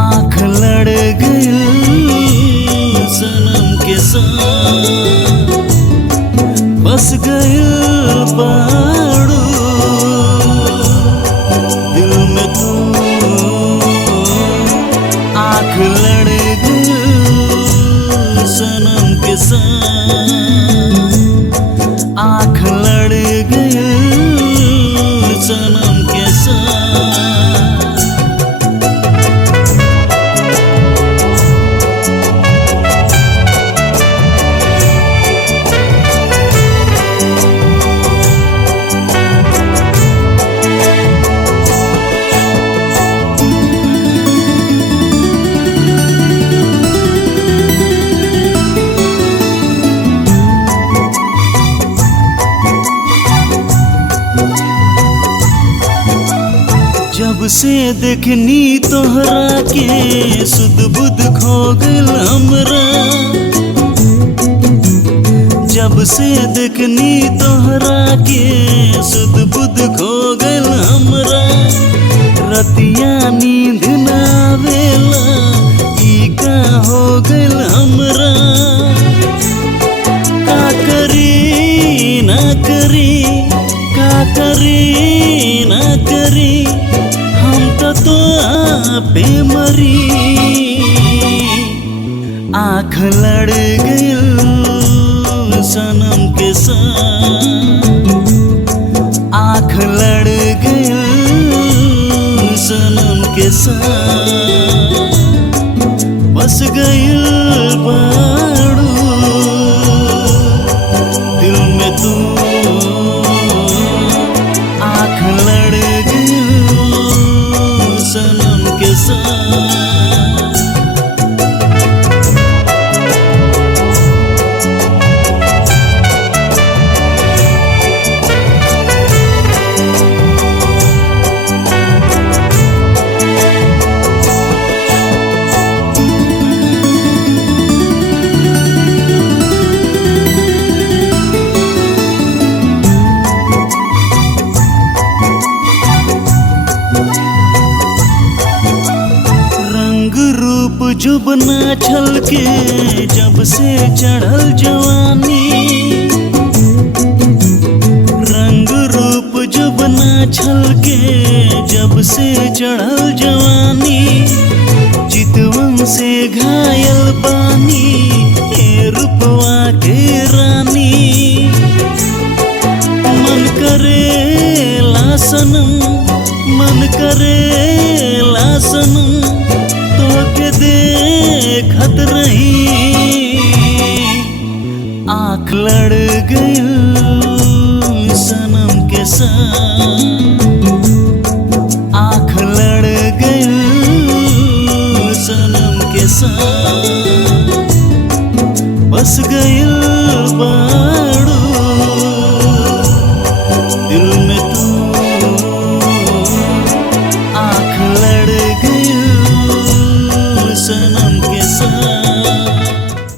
आँख लड़ गई सनम के साथ, बस गई बाड़ू दिल में तू। आँख लड़ गई सनम के साथ, आँख लड़ गई सनम के साथ। जब से देखनी तोहरा के सुध बुध खो गइल हमरा, जब से देखनी तोहरा के सुध बुध खो गइल हमरा। रतिया नींद ना आवेला ई का हो गइल हमरा। का करी ना करी, का करी ना करी, तो आपे मरी। आँख लड़ गई सनम के साथ, आँख लड़ गई सनम के साथ, बस गई बाड़ू दिल में तू। आँख लड़ गई सनम के साथ। जुबना छलके जब से चढ़ल जवानी, रंग रूप जुबना छलके जब से चढ़ल जवानी। चितवन से घायल बानी ए रूपवा के रानी। मन करे लासनम, मन करे लासनम, तोके देखत रही। आँख लड़ गई सनम के साथ, आँख लड़ गई सनम के साथ, बस गई